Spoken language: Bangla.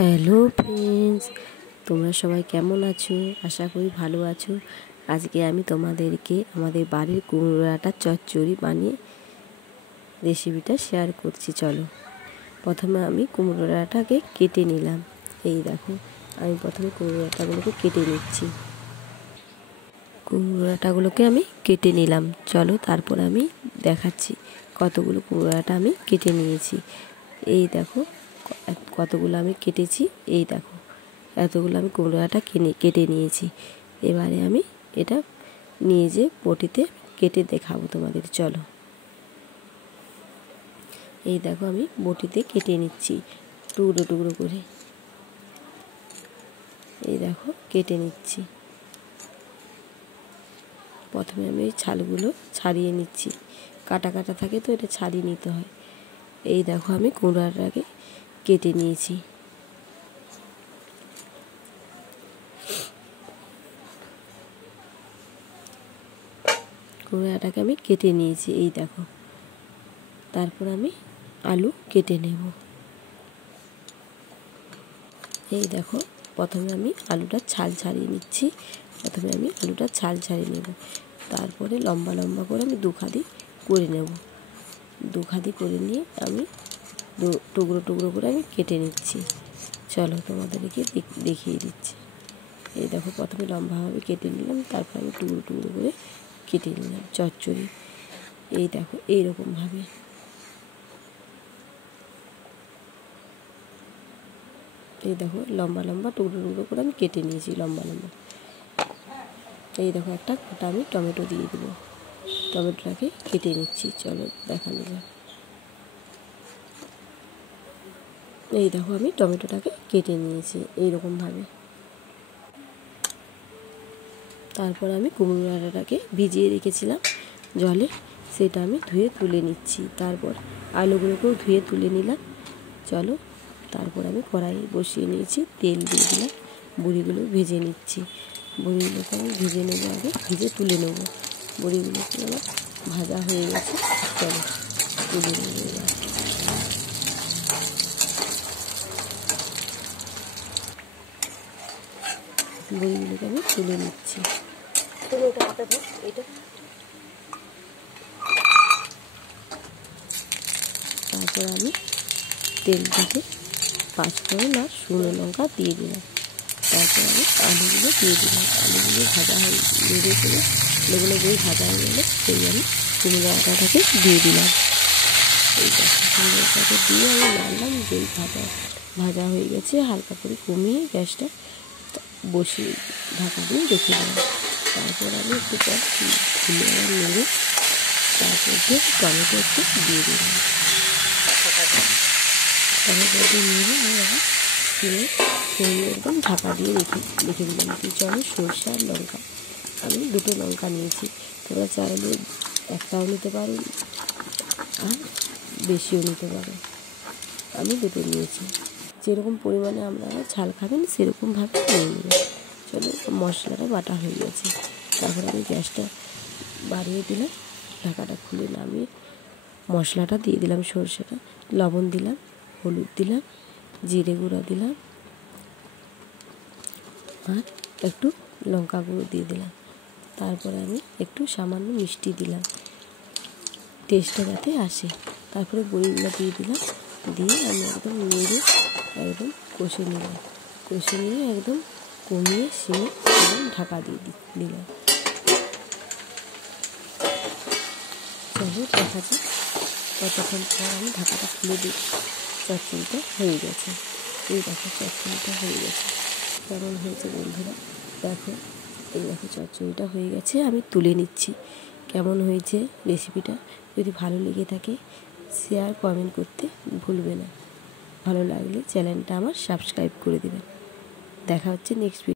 হ্যালো ফ্রেন্ডস, তোমরা সবাই কেমন আছো? আশা করি ভালো আছো। আজকে আমি তোমাদেরকে আমাদের বাড়ির কুমড়ো ডাঁটার চচ্চড়ি বানিয়ে রেসিপিটা শেয়ার করছি। চলো, প্রথমে আমি কুমড়ো ডাঁটাকে কেটে নিলাম। এই দেখো, আমি প্রথমে কুমড়ো ডাঁটাগুলোকে কেটে নিচ্ছি। কুমড়ো ডাঁটাগুলোকে আমি কেটে নিলাম। চলো, তারপর আমি দেখাচ্ছি কতগুলো কুমড়ো ডাঁটা আমি কেটে নিয়েছি। এই দেখো কতগুলো আমি কেটেছি। এই দেখো এতগুলো আমি কুমড়ো ডাঁটা কেটে নিয়েছি। এবারে আমি এটা নিয়ে যে বটিতে কেটে দেখাবো তোমাদের। চলো, এই দেখো আমি বটিতে কেটে নিচ্ছি টুকরো টুকরো করে। এই দেখো কেটে নিচ্ছি। প্রথমে আমি এই ছালগুলো ছাড়িয়ে নিচ্ছি। কাটা কাটা থাকে তো, এটা ছাড়িয়ে নিতে হয়। এই দেখো আমি কুমড়ো ডাঁটাকে কেটে নিয়েছি। কুমড়ো ডাঁটাকে আমি কেটে নিয়েছি। এই দেখো, তারপর আমি আলু কেটে নেব। এই দেখো, প্রথমে আমি আলুটার ছাল ছাড়িয়ে নিচ্ছি। প্রথমে আমি আলুটার ছাল ছাড়িয়ে নেব, তারপরে লম্বা লম্বা করে আমি দুখাদি করে নেব। দুখাদি করে নিয়ে আমি টুকরো টুকরো করে আমি কেটে নিচ্ছি। চলো, তোমাদেরকে দেখিয়ে দিচ্ছি। এই দেখো, প্রথমে লম্বাভাবে কেটে নিলাম, তারপর আমি টুকরো টুকরো করে কেটে নিলাম চচ্চড়ি। এই দেখো এইরকমভাবে। এই দেখো লম্বা লম্বা টুকরো টুকরো করে আমি কেটে নিয়েছি লম্বা লম্বা। এই দেখো একটা গোটা আমি টমেটো দিয়ে দেবো। টমেটোটাকে কেটে নিচ্ছি। চলো দেখানো যাক। এই দেখো আমি টমেটোটাকে কেটে নিয়েছি এইরকমভাবে। তারপর আমি কুমড়ো ডাঁটাটাকে ভিজিয়ে রেখেছিলাম জলে, সেটা আমি ধুয়ে তুলে নিচ্ছি। তারপর আলুগুলোকেও ধুয়ে তুলে নিলাম। চলো, তারপর আমি কড়াই বসিয়ে নিয়েছি, তেল দিয়ে দিলাম। বড়িগুলো ভেজে নিচ্ছি। বড়িগুলোকে আমি ভেজে নেবো, আগে ভেজে তুলে নেবো। বড়িগুলোকে আমার ভাজা হয়ে গেছে। চলো তুলে নেবো এবার। বড়িগুলোকে আমি তুলে নিচ্ছি। তারপর আমি তেল থেকে পাঁচফোড়ন আর শুকনো লঙ্কা দিয়ে দিলাম। তারপর আমি আলুগুলো দিয়ে দিলাম। আলুগুলো ভাজা হয়ে নেড়ে চেড়ে আলুগুলো যেই ভাজা হয়ে গেলে সেই আমি কুমড়ো ডাঁটাটাকে দিয়ে দিলাম। এই দেখো কুমড়ো ডাঁটাকে দিয়ে আমি নাড়লাম। যেই ভাজা হয়ে গেছে, হালকা করে কমিয়ে গ্যাসটা বসিয়ে ঢাকা দিয়ে রেখে দিলাম। তারপর আমি একটু পর খুলে আবার নেড়ে তারপর টমেটো একটু দিয়ে দিলাম। টমেটো দিয়ে নেড়ে আমি আবার সেই একদম ঢাকা দিয়ে রেখে দিলাম। কিছু আমি সরষে আর লঙ্কা, আমি দুটো লঙ্কা নিয়েছি। তোমরা চাইলে একটাও নিতে পারো আর বেশিও নিতে পারো। আমি দুটো নিয়েছি। যেরকম পরিমাণে আপনারা ঝাল খাবেন সেরকমভাবে নিয়ে নেবেন। চলো, মশলাটা বাটা হয়ে গেছে। তারপর আমি গ্যাসটা বাড়িয়ে দিলাম, ঢাকাটা খুলে নামিয়ে মশলাটা দিয়ে দিলাম। সরষেটা, লবণ দিলাম, হলুদ দিলাম, জিরে গুঁড়ো দিলাম আর একটু লঙ্কা গুঁড়ো দিয়ে দিলাম। তারপরে আমি একটু সামান্য মিষ্টি দিলাম, টেস্টটা যাতে আসে। তারপরে বড়িগুলো দিয়ে দিলাম। দিয়ে আমি একদম নেড়ে একদম কষে নিলাম। কষে নিয়ে একদম কমিয়ে সিমে একদম ঢাকা দিয়ে দিলাম। চলো দেখা যাক কতক্ষণ পর আমি ঢাকাটা খুলে দিই। চচ্চড়িটা হয়ে গেছে। এই দেখো চচ্চড়িটা হয়ে গেছে। কেমন হয়েছে বন্ধুরা দেখো। এই দেখো চচ্চড়িটা হয়ে গেছে, আমি তুলে নিচ্ছি। কেমন হয়েছে রেসিপিটা? যদি ভালো লেগে থাকে শেয়ার কমেন্ট করতে ভুলবে না। ভালো লাগলে চ্যানেলটা আমার সাবস্ক্রাইব করে দেবেন। দেখা হচ্ছে নেক্সট ভিডিও।